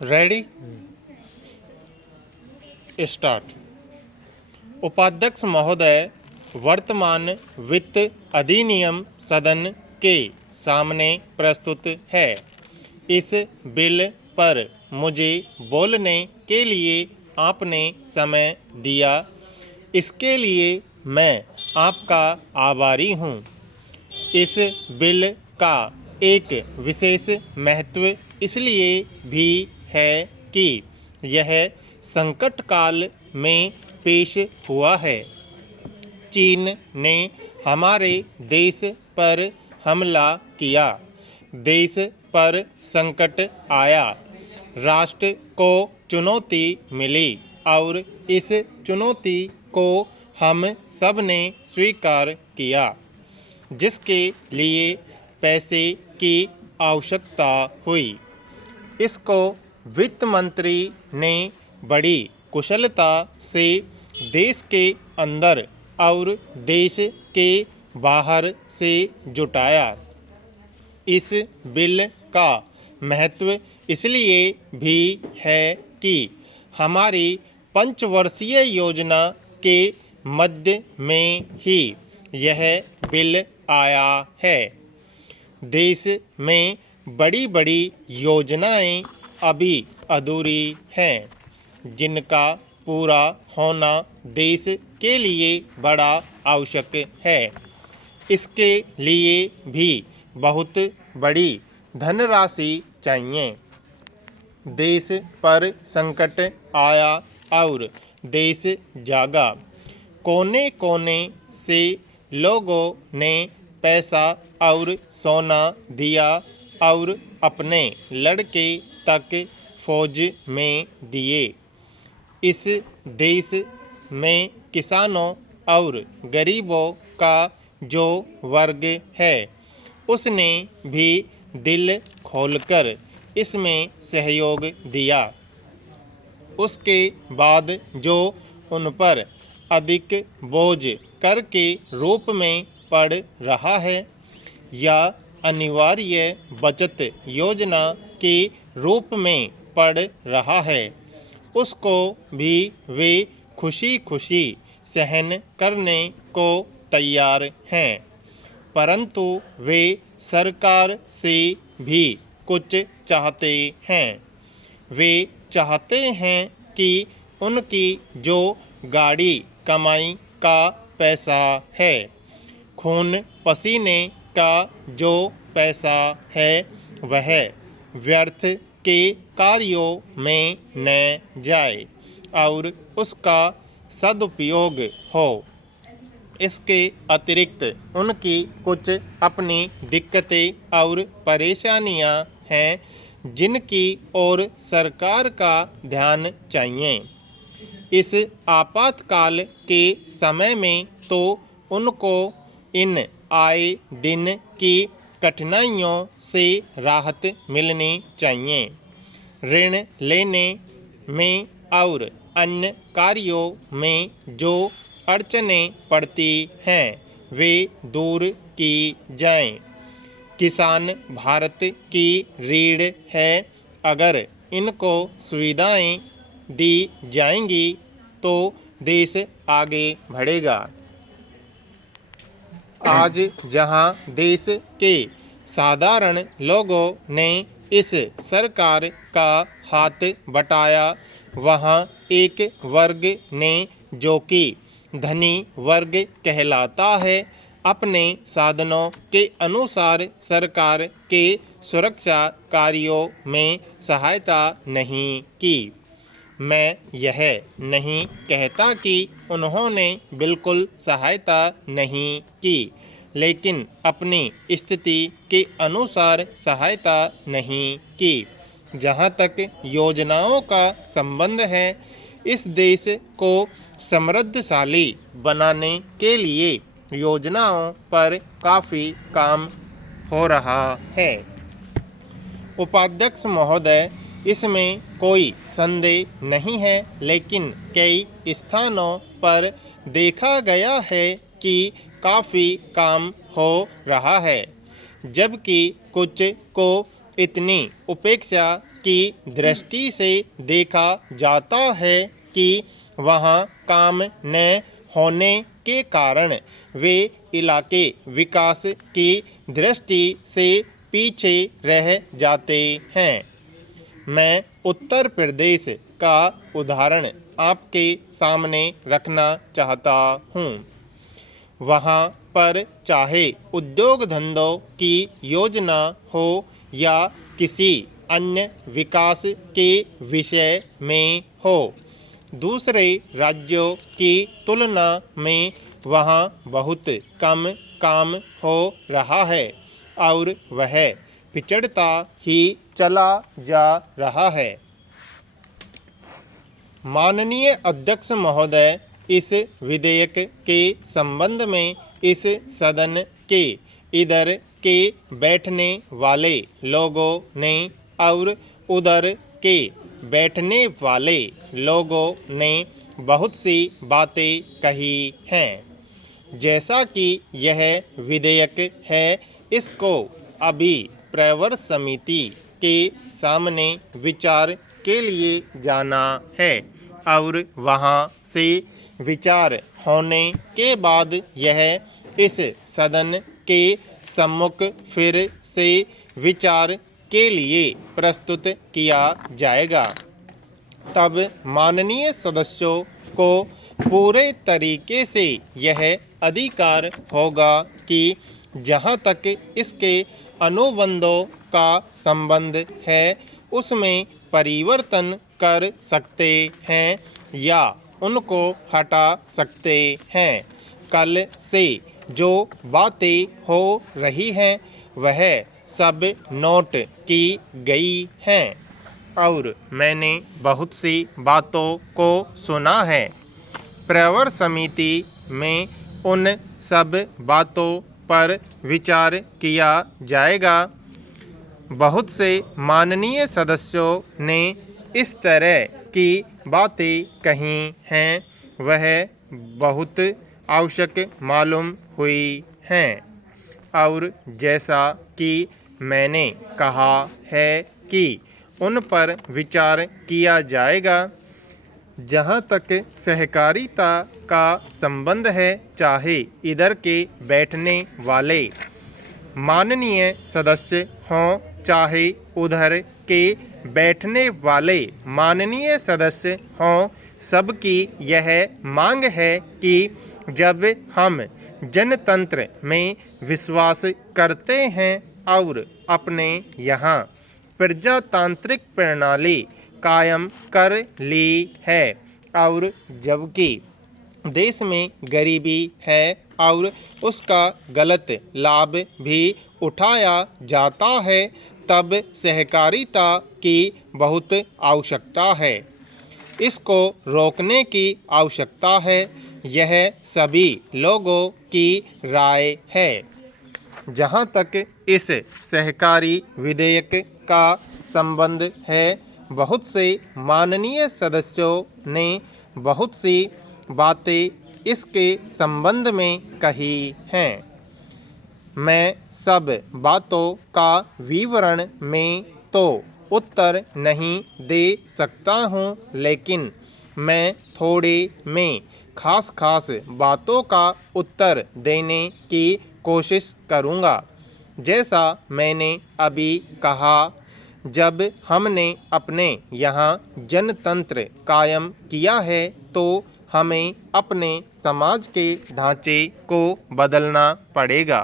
Ready start. उपाध्यक्ष महोदय, वर्तमान वित्त अधिनियम सदन के सामने प्रस्तुत है। इस बिल पर मुझे बोलने के लिए आपने समय दिया, इसके लिए मैं आपका आभारी हूँ। इस बिल का एक विशेष महत्व इसलिए भी है कि यह संकट काल में पेश हुआ है। चीन ने हमारे देश पर हमला किया, देश पर संकट आया, राष्ट्र को चुनौती मिली और इस चुनौती को हम सब ने स्वीकार किया, जिसके लिए पैसे की आवश्यकता हुई। इसको वित्त मंत्री ने बड़ी कुशलता से देश के अंदर और देश के बाहर से जुटाया। इस बिल का महत्व इसलिए भी है कि हमारी पंचवर्षीय योजना के मध्य में ही यह बिल आया है। देश में बड़ी बड़ी योजनाएं अभी अधूरी हैं, जिनका पूरा होना देश के लिए बड़ा आवश्यक है। इसके लिए भी बहुत बड़ी धनराशि चाहिए। देश पर संकट आया और देश जागा। कोने कोने से लोगों ने पैसा और सोना दिया और अपने लड़के तक फौज में दिए। इस देश में किसानों और गरीबों का जो वर्ग है, उसने भी दिल खोलकर इसमें सहयोग दिया। उसके बाद जो उन पर अधिक बोझ कर के रूप में पड़ रहा है या अनिवार्य बचत योजना के रूप में पड़ रहा है, उसको भी वे खुशी खुशी सहन करने को तैयार हैं। परंतु वे सरकार से भी कुछ चाहते हैं। वे चाहते हैं कि उनकी जो गाड़ी कमाई का पैसा है, खून पसीने का जो पैसा है, वह व्यर्थ के कार्यों में न जाए और उसका सदुपयोग हो। इसके अतिरिक्त उनकी कुछ अपनी दिक्कतें और परेशानियां हैं, जिनकी ओर सरकार का ध्यान चाहिए। इस आपातकाल के समय में तो उनको इन आए दिन की कठिनाइयों से राहत मिलनी चाहिए। ऋण लेने में और अन्य कार्यों में जो अड़चनें पड़ती हैं, वे दूर की जाएं। किसान भारत की रीढ़ है। अगर इनको सुविधाएं दी जाएंगी तो देश आगे बढ़ेगा। आज जहां देश के साधारण लोगों ने इस सरकार का हाथ बटाया, वहां एक वर्ग ने, जो कि धनी वर्ग कहलाता है, अपने साधनों के अनुसार सरकार के सुरक्षा कार्यों में सहायता नहीं की। मैं यह नहीं कहता कि उन्होंने बिल्कुल सहायता नहीं की, लेकिन अपनी स्थिति के अनुसार सहायता नहीं की। जहाँ तक योजनाओं का संबंध है, इस देश को समृद्धशाली बनाने के लिए योजनाओं पर काफ़ी काम हो रहा है। उपाध्यक्ष महोदय, इसमें कोई संदेह नहीं है, लेकिन कई स्थानों पर देखा गया है कि काफ़ी काम हो रहा है, जबकि कुछ को इतनी उपेक्षा की दृष्टि से देखा जाता है कि वहाँ काम न होने के कारण वे इलाके विकास की दृष्टि से पीछे रह जाते हैं। मैं उत्तर प्रदेश का उदाहरण आपके सामने रखना चाहता हूँ। वहाँ पर चाहे उद्योग धंधों की योजना हो या किसी अन्य विकास के विषय में हो, दूसरे राज्यों की तुलना में वहाँ बहुत कम काम हो रहा है और वह पिछड़ता ही चला जा रहा है। माननीय अध्यक्ष महोदय, इस विधेयक के संबंध में इस सदन के इधर के बैठने वाले लोगों ने और उधर के बैठने वाले लोगों ने बहुत सी बातें कही हैं। जैसा कि यह विधेयक है, इसको अभी प्रवर समिति के सामने विचार के लिए जाना है और वहाँ से विचार होने के बाद यह इस सदन के सम्मुख फिर से विचार के लिए प्रस्तुत किया जाएगा। तब माननीय सदस्यों को पूरे तरीके से यह अधिकार होगा कि जहाँ तक इसके अनुबंधों का संबंध है उसमें परिवर्तन कर सकते हैं या उनको हटा सकते हैं। कल से जो बातें हो रही हैं वह सब नोट की गई हैं और मैंने बहुत सी बातों को सुना है। प्रवर समिति में उन सब बातों पर विचार किया जाएगा। बहुत से माननीय सदस्यों ने इस तरह की बातें कही हैं, वह बहुत आवश्यक मालूम हुई हैं और जैसा कि मैंने कहा है कि उन पर विचार किया जाएगा। जहाँ तक सहकारिता का संबंध है, चाहे इधर के बैठने वाले माननीय सदस्य हों चाहे उधर के बैठने वाले माननीय सदस्य हों, सबकी यह मांग है कि जब हम जनतंत्र में विश्वास करते हैं और अपने यहाँ प्रजातांत्रिक प्रणाली कायम कर ली है और जबकि देश में गरीबी है और उसका गलत लाभ भी उठाया जाता है, तब सहकारिता की बहुत आवश्यकता है। इसको रोकने की आवश्यकता है। यह सभी लोगों की राय है। जहाँ तक इस सहकारी विधेयक का संबंध है, बहुत से माननीय सदस्यों ने बहुत सी बातें इसके संबंध में कही हैं। मैं सब बातों का विवरण में तो उत्तर नहीं दे सकता हूँ, लेकिन मैं थोड़े में खास बातों का उत्तर देने की कोशिश करूँगा। जैसा मैंने अभी कहा, जब हमने अपने यहाँ जनतंत्र कायम किया है तो हमें अपने समाज के ढांचे को बदलना पड़ेगा।